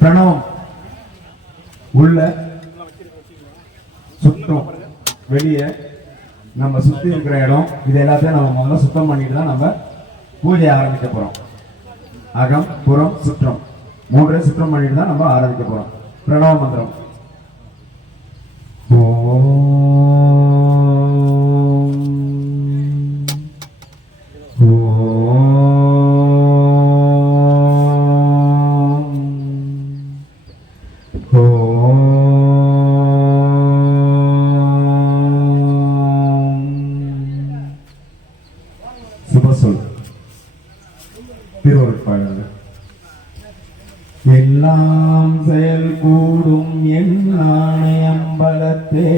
பிரணவம் உள்ள சுத்தம் வெளியே நம்ம சுத்தி இருக்கிற இடம் இது எல்லாத்தையும் நம்ம முதல்ல சுத்தம் பண்ணிட்டு தான் நம்ம பூஜையை ஆரம்பிக்க போறோம். அகம் புறம் சுற்றம். மூன்றே சுத்தம் பண்ணிட்டு தான் நம்ம ஆரம்பிக்க போறோம். பிரணவ மந்திரம். ஓ திருவருட்பாடல் எல்லாம் செயல் கூடும் என் ஆணையம்பலத்தே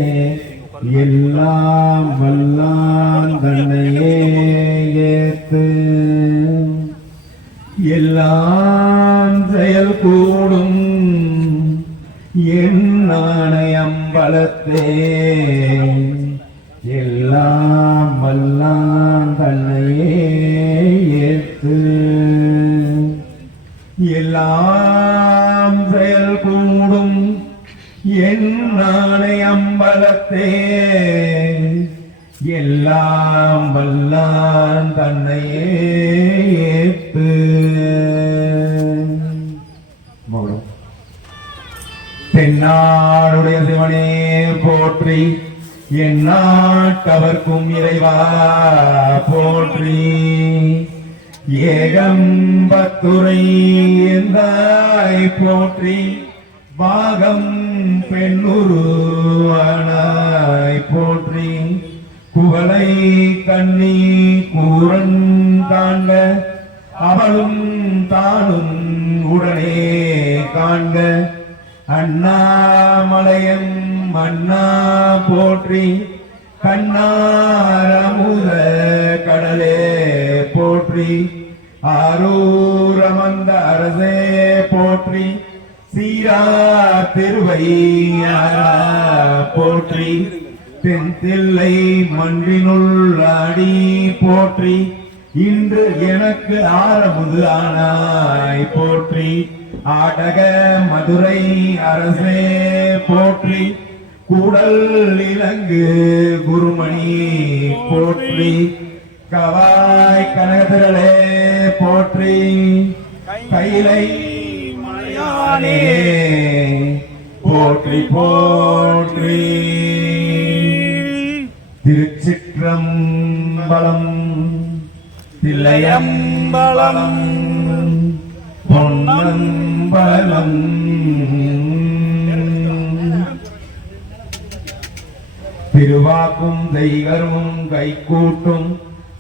எல்லாம் வல்லான் தன்னையே ஏத்து எல்லாம் செயல் கூடும் என் ஆணையம்பலத்தே எல்லாம் வல்லான் தன்னையே ஏத்து எல்லாம் செயல் கூடும் என் அம்பலத்தே. எல்லாம் வல்லான் தன்னையே ஏத்து தென்னாடுடைய சிவனே போற்றி. என் நாட்டவர்க்கும் இறைவா போற்றி. ஏகம்பத்துறை என்றாய் போற்றி பாகம் பெண்ணுருவானாய் போற்றி. குவளை கண்ணி கூரன் காண்க அவளும் தானும் உடனே காண்க. அண்ணாமலையம் அண்ணா போற்றி கண்ணாரமுத கடலே போற்றி. ஆரூரமந்த அரசே போற்றி சீரா திருவையாரா போற்றி தென்தில்லை மன்றினுள்ளாடி போற்றி இன்று எனக்கு ஆரமுது ஆனாய் போற்றி ஆடக மதுரை அரசே போற்றி கூடல் இலங்கு குருமணி போற்றி கவாய் கனகதிரளே போற்றி. கைலை மலையானே போற்றி போற்றி. திருச்சிற்றம்பலம் தில்லையம்பலம் பொன்னம்பலம். திருவாக்கும் தெய்வரும் கைகூட்டும்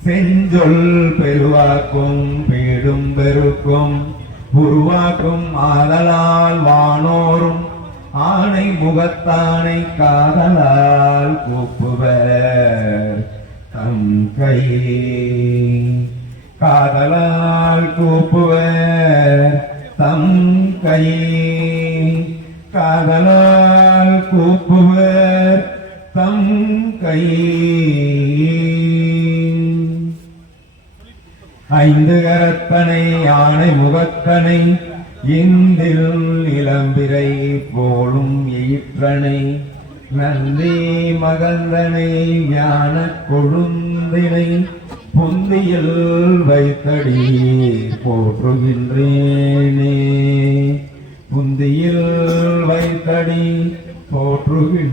செஞ்சொல் பெருவாக்கும் பேடும் பெருக்கும் உருவாக்கும் ஆதலால் வானோரும் ஆணை முகத்தானை காதலால் கூப்புவர். தம் கையே காதலால் கூப்புவர். ஐந்து கரத்தனை யானை முகத்தனை இந்தில் இளம்பிரை போலும் ஈற்றனை நந்தி மகந்தனை ஞான கொழுந்தினை பொந்தியில் வைத்தடி போற்றுகின்றேனே. புந்தியில் வைத்தடி போற்றுகின்றேனே.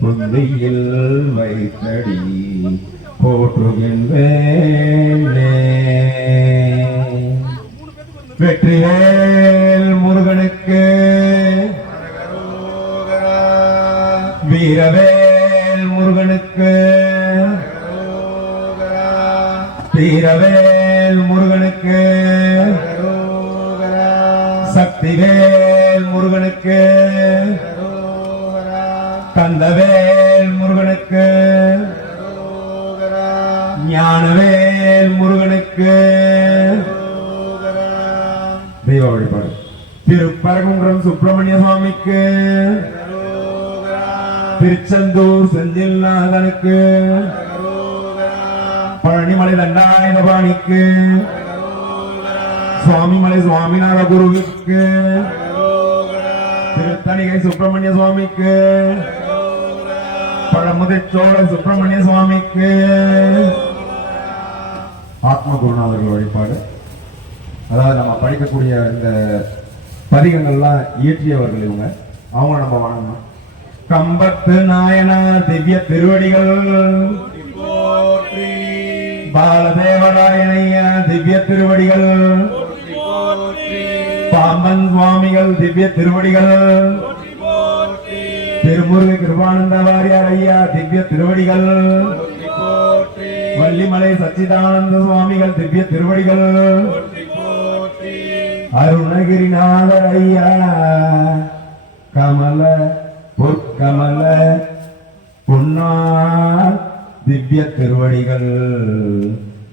புந்தியில் வைத்தடி போற்றுகின்றேனே வெற்றிவேல் முருகனுக்கு. வீரவேல் முருகனுக்கு. வீரவேல் முருகனுக்கு. சக்திவேல் முருகனுக்கு. கந்தவேல் முருகனுக்கு. ஞானவேல் முருகனுக்கு. தெய்வ வழிபாடு திருப்பரங்குன்றம் சுப்பிரமணிய சுவாமிக்கு. திருச்செந்தூர் செந்தில்நாதனுக்கு பழனிமலை தண்டாயுதபாணிக்கு சுவாமிமலை சுவாமிநாத குருவிற்கு. திருத்தணிகை சுப்பிரமணிய சுவாமிக்கு. பழமுதிர்ச்சோழ சுப்பிரமணிய சுவாமிக்கு. ஆத்ம குருநாதர்கள் வழிபாடு. அதாவது நம்ம படிக்கக்கூடிய இந்த பதிகங்கள்லாம் இயற்றியவர்கள் இவங்க. அவங்க நம்ம வணங்கணும். கம்பத்து நாயனார் திவ்ய திருவடிகள். பாலதேவராயனையா திவ்ய திருவடிகள். பாம்பன் சுவாமிகள் திவ்ய திருவடிகள். திருமுருகன் கிருபானந்த வாரியார் ஐயா திவ்ய திருவடிகள். கள்ளிமலை சச்சிதானந்த சுவாமிகள் திவ்ய திருவடிகள். அருணகிரிநாதர் ஐயா கமல பொற்கமல பொன்னார் திவ்ய திருவடிகள்.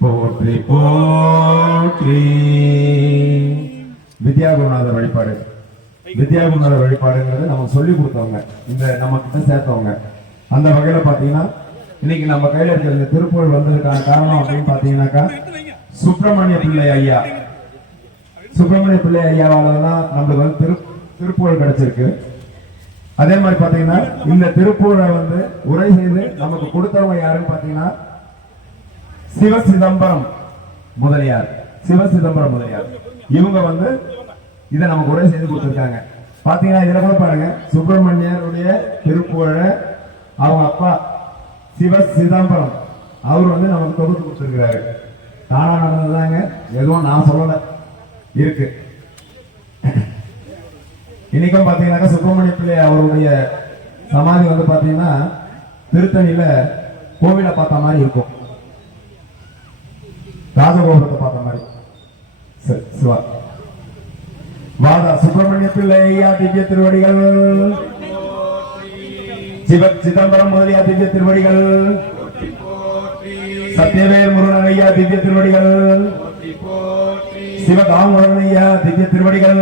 போற்றி போற்றி. வித்யாகுருநாதர் வழிபாடு. வித்யாகுருநாதர் வழிபாடுங்கிறது நமக்கு சொல்லி கொடுத்தவங்க. இந்த நம்ம கிட்ட சேர்த்தவங்க. அந்த வகையில பாத்தீங்கன்னா இன்னைக்கு நம்ம கையில இருக்கிற இந்த திருப்பூர் வந்ததுக்கான காரணம் அப்படின்னு பாத்தீங்கன்னாக்கா சுப்பிரமணிய பிள்ளை ஐயா. சுப்பிரமணிய பிள்ளை ஐயாவால தான் நம்மளுக்கு வந்து திரு திருப்பூர் கிடைச்சிருக்கு. அதே மாதிரி பாத்தீங்கன்னா இந்த திருப்பூரை வந்து உரை செய்து நமக்கு கொடுத்தவங்க யாருன்னு பாத்தீங்கன்னா சிவ சிதம்பரம் முதலியார். சிவ சிதம்பரம் முதலியார். இவங்க வந்து இதை நமக்கு உரை செய்து கொடுத்துருக்காங்க. பாத்தீங்கன்னா இதுல கூட பாருங்க சுப்பிரமணியருடைய திருப்புகழை அவங்க அப்பா சிவ சிதம்பரம். அவர் வந்து நமக்கு தொகுத்து கொடுத்துருக்கிறாரு. தானா நடந்ததாங்க எதுவும் நான் சொல்லல. இருக்கு. இன்னைக்கும் பார்த்தீங்கன்னாக்கா சுப்பிரமணிய பிள்ளை அவருடைய சமாதி வந்து பாத்தீங்கன்னா திருத்தணியில கோவிலை பார்த்த மாதிரி இருக்கும். ராஜகோபுரத்தை பார்த்த மாதிரி. சரி, சிவா. வாதா சுப்பிரமணிய பிள்ளை ஐயா திவ்ய திருவடிகள். சிவ சிதம்பரம் முதலியா திவ்ய திருவடிகள். சத்யவேல் முருகன் ஐயா திவ்ய திருவடிகள். சிவகாமுருகன் ஐயா திவ்ய திருவடிகள்.